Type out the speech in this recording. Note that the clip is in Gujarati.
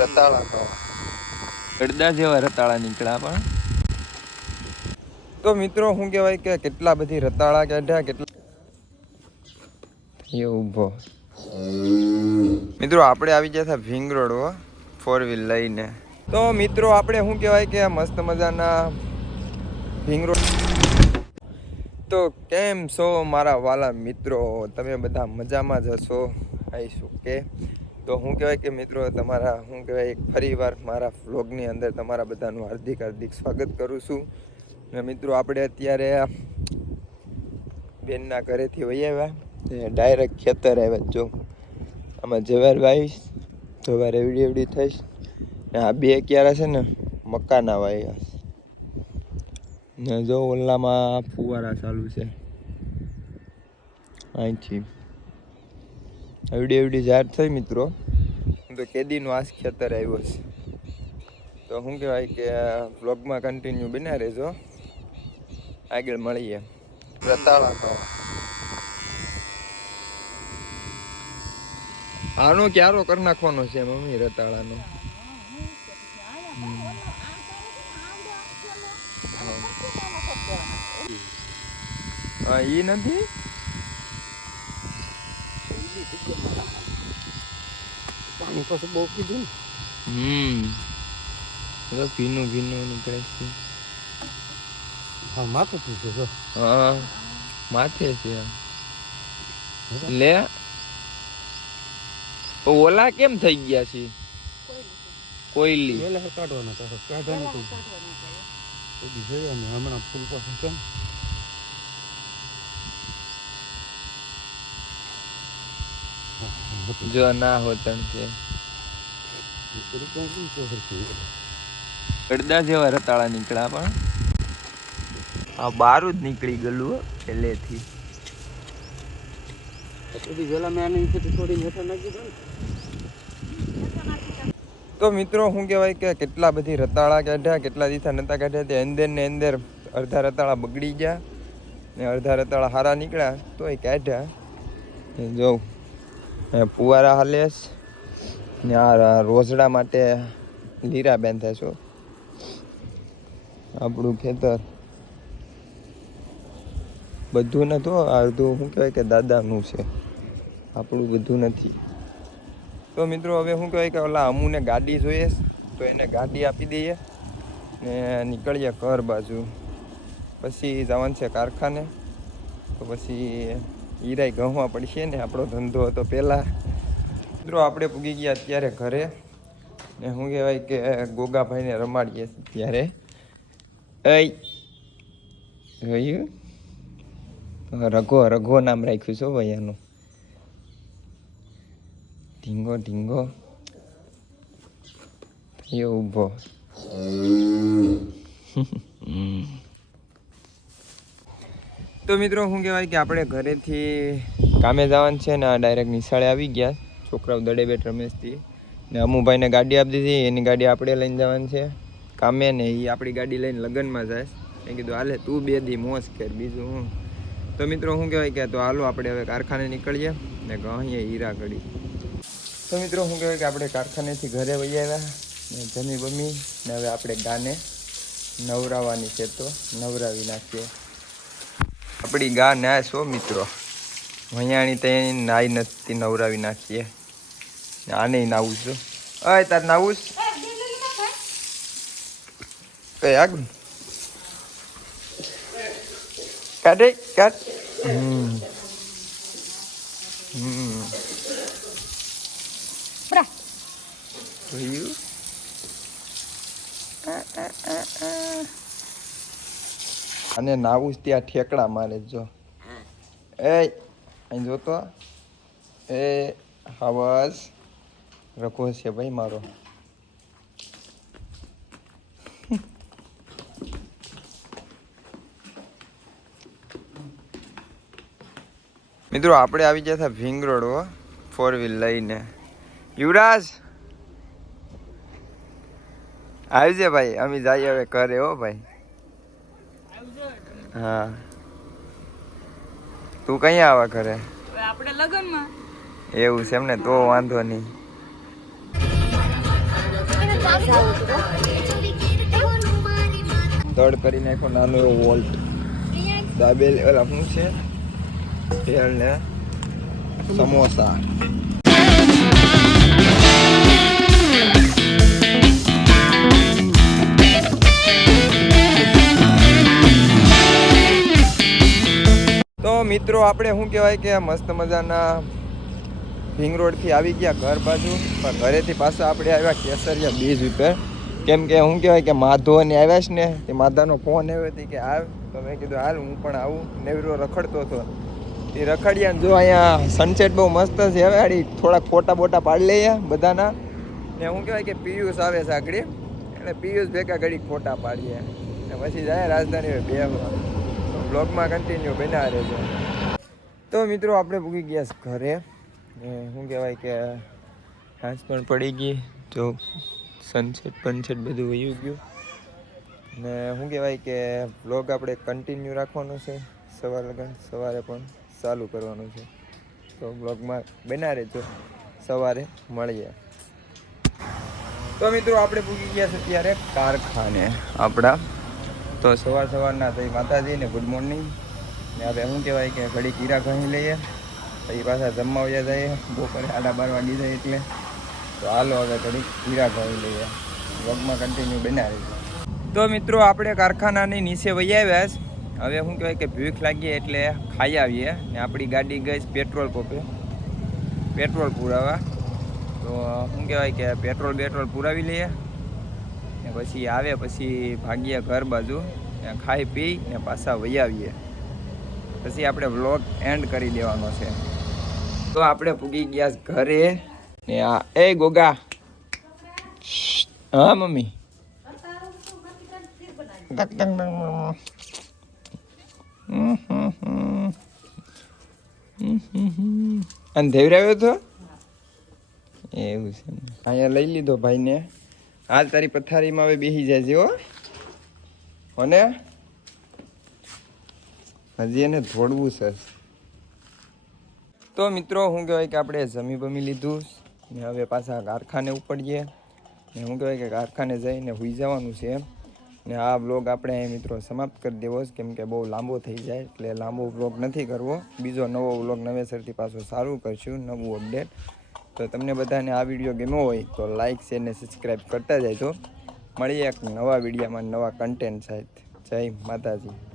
રતાળા તો અડધા જેવા રતાળા નીકળ્યા પણ. તો મિત્રો શું કહેવાય કે કેટલા બધી રતાળા કાઢ્યા કેટલા એ ઊભો. મિત્રો આપણે આવી ગયા હતા ભીંગ રોડ ફોર વ્હીલ લઈને. તો મિત્રો આપણે શું કહેવાય કે મસ્ત મજાના ભીંગ રોડ. તો કેમ છો મારા વાલા મિત્રો? તમે બધા મજામાં જ હશો? આઈશું કે? તો હું કહેવાય કે મિત્રો તમારા, હું કહેવાય એક ફરીવાર મારા વ્લોગની અંદર તમારા બધાનું હાર્દિક હાર્દિક સ્વાગત કરું છું. ને મિત્રો આપણે અત્યારે બેનના ઘરેથી વહી આવ્યા. ડાયરેક્ટ ખેતર આવ્યા જો આમાં જવાર વાવીશ, જવાર એવડી એવડી થઈશ. ને આ બે ક્યારે છે ને, મકાના વાવ્યા ને જો ઓલામાં ફુવારા ચાલુ છે. અહીંથી એવડી એવડી જાહેર થઈ મિત્રો. તો કેદીનું આસ ખેતર આવ્યો છે. તો શું કહેવાય કે બ્લોગમાં કન્ટિન્યુ બન્યા રહેજો. આગળ મળીએ. રતાળા તો. આનો ક્યારો કરી નાખવાનો છે મમ્મી રતાળાનો? હા એ નથી? પાણી પછી બહુ કીધું હમ. તો ભીનું ભીનું નીકળે છે હા માથે પૂછ્યું જો. હા માથે છે. લે. ઓલા કેમ થઈ ગયા છે? કોયલી. કાઢવાના તો કાઢવાનું તો ને હમણાં ફૂલ પાસે કેમ જો ના હોતન છે પેલી ક્યાં ગઈ છે હરખી? અડધા જેવા રતાળા નીકળ્યા પણ. આ બારું જ નીકળી ગયેલું પહેલેથી. તો મિત્રો શું કહેવાય કે કેટલા બધી રતાળા કાઢ્યા કેટલા દિવસા નતા કાઢ્યા તે અંદર ને અંદર અડધા રતાળા બગડી ગયા ને અડધા રતાળા હારા નીકળ્યા તો એ કાઢ્યા. ને જોઉં ફુવારા હાલેસ ને આ રોઝડા માટે લીરા બાંધ્યા છો. આપણું ખેતર. બધું નતું અડધું શું કહેવાય કે દાદાનું છે. આપણું બધું નથી. તો મિત્રો, હવે શું કહેવાય કે ઓલા અમુને ગાડી જોઈએ તો એને ગાડી આપી દઈએ ને નીકળીએ ઘર બાજુ. પછી જવાનું છે કારખાને. તો પછી હીરાય ગહવા પડશે ને આપણો ધંધો હતો પહેલાં. મિત્રો, આપણે પૂગી ગયા અત્યારે ઘરે ને શું કહેવાય કે ગોગાભાઈને રમાડીએ ત્યારે. જોયું? રઘો રઘો નામ રાખ્યું છે ભૈયાનું. ઢીંગો ઢીંગો. થયો ઊભો. તો મિત્રો, શું કહેવાય કે આપણે ઘરેથી કામે જવાનું છે ને ડાયરેક્ટ નિશાળે આવી ગયા. છોકરાઓ દડે બેટ રમેશથી. ને અમુભાઈને ગાડી આપી દીધી, એની ગાડી આપણે લઈને જવાની છે. કામે ને એ આપણી ગાડી લઈને લગ્નમાં જાય. મેં કીધું, હાલે, તું બે દી મોજ કર, બીજું હું. તો મિત્રો શું કહેવાય કે તો હાલો, આપણે હવે કારખાને નીકળીએ ને અહીંયા હીરા ઘડી. તો મિત્રો શું કહેવાય કે આપણે કારખાનેથી ઘરે વહી આવ્યા ને જમી બમી ને હવે આપણે ગાને નવરાવવાની છે તો નવરાવી નાખીએ. આપણી ગા ના છો, મિત્રો? વૈયાણી ત્યાં નાઈ નથી, નવરાવી નાખીએ. આને નાવું છું. અય તાર નાવું? કઈ આગળ કાઢે કાઢ. હમ. હમ. જોયું અને નાવું જ ત્યાં ઠેકડા મારે જો. એ અહીં જોતો. એ હવસ. રખો છે ભાઈ મારો મિત્રો આપણે આવી ગયા હતા ભીંગ રોડ હો. ફોર વ્હીલ લઈને. યુવરાજ! આવજે ભાઈ અમે જઈએ હવે ઘરે હો ભાઈ. હા. તું કઈ આવા ઘરે? આપણે લગનમાં. એવું છે એમને તો વાંધો નહીં. તળ કરી નાખો નાનો એવો વોલ્ટ. દાબેલ ઓલા શું છે? તેલ ને સમોસા. તો મિત્રો, આપણે શું કહેવાય કે મસ્ત મજાના રિંગ રોડથી આવી ગયા ઘર બાજુ, પણ ઘરેથી પાછા આપણે આવ્યા કેસરિયા બીજ ઉપર. કેમ કે શું કહેવાય કે માધો ને આવ્યા છે ને, તે માધાનો ફોન આવ્યો હતી કે આવ તો મેં કીધું, હાલ, હું પણ આવું. નેવરો રખડતો હતો. એ રખડ્યા જો અહીંયા સનસેટ બહુ મસ્ત છે, હવે આડી થોડાક ફોટા બોટા પાડી લઈએ બધાના. ને શું કહેવાય કે પિયુષ આવે છે આગળ. એટલે પિયુષ ભેગા ઘડીક ફોટા પાડીએ. ને પછી જાય રાજધાની બે બ્લોગમાં કન્ટિન્યુ બન્યા રહેજો. તો મિત્રો, આપણે ભૂગી ગયા ઘરે. ને શું કહેવાય કે હાંસ પણ પડી ગઈ, જો સનસેટ પનસેટ બધું વયું ગયું. ને શું કહેવાય કે બ્લોગ આપણે કન્ટિન્યુ રાખવાનો છે, સવાર લગન સવારે પણ ચાલુ કરવાનું છે. તો બ્લોગમાં બના રહેજો સવારે મળીએ. તો મિત્રો આપણે પૂગી ગયા છે અત્યારે કારખાને આપણા. તો સવાર સવારના થઈ માતાજીને ગુડ મોર્નિંગ ને આપણે શું કહેવાય કે ઘડી કીરા ઘણી લઈએ. પછી પાછા જમવા વ્યા જઈએ. બપોરે આડા બાર વાગી જાય એટલે. તો હાલો હવે થોડીક હીરા ભાવી લઈએ. વગમાં કન્ટિન્યુ બનાવી તો મિત્રો, આપણે કારખાનાની નીચે વહી આવ્યા છે. હવે શું કહેવાય કે ભૂખ લાગીએ એટલે ખાઈ આવીએ. ને આપણી ગાડી ગઈ પેટ્રોલ પંપે. પેટ્રોલ પુરાવા. તો શું કહેવાય કે પેટ્રોલ બેટ્રોલ પુરાવી લઈએ. ને પછી આવે પછી ભાગીએ ઘર બાજુ. ને ખાઈ પી ને પાછા વહી આવીએ. પછી આપણે વ્લોગ એન્ડ કરી દેવાનો છે. તો આપણે પૂગી ગયા ઘરે ને આ, એ ગોગા. હા, મમ્મી. અને ધેવરાવ્યો તો? એવું છે. અહીંયા લઈ લીધો ભાઈને. હાલ તારી પથારીમાં હવે બેસી જાય છે, હો. અને હજી એને થોડવું છે. તો મિત્રો શું કહેવાય કે આપણે જમી બમી લીધું ને હવે પાછા કારખાને ઉપડીએ. ને શું કહેવાય કે કારખાને જઈને હોઈ જવાનું છે. ને આ બ્લોગ આપણે મિત્રો સમાપ્ત કરી દેવો છે, કેમ કે બહુ લાંબો થઈ જાય એટલે લાંબો બ્લોગ નથી કરવો. બીજો નવો બ્લોગ નવેસરથી પાછો સારું કરશું, નવું અપડેટ તો તમને બધાને આ વીડિયો ગમ્યો હોય તો લાઇક શેર ને સબસ્ક્રાઈબ કરતા જાય તો મળીએ એક નવા વિડીયામાં નવા કન્ટેન્ટ સાથે. જય માતાજી.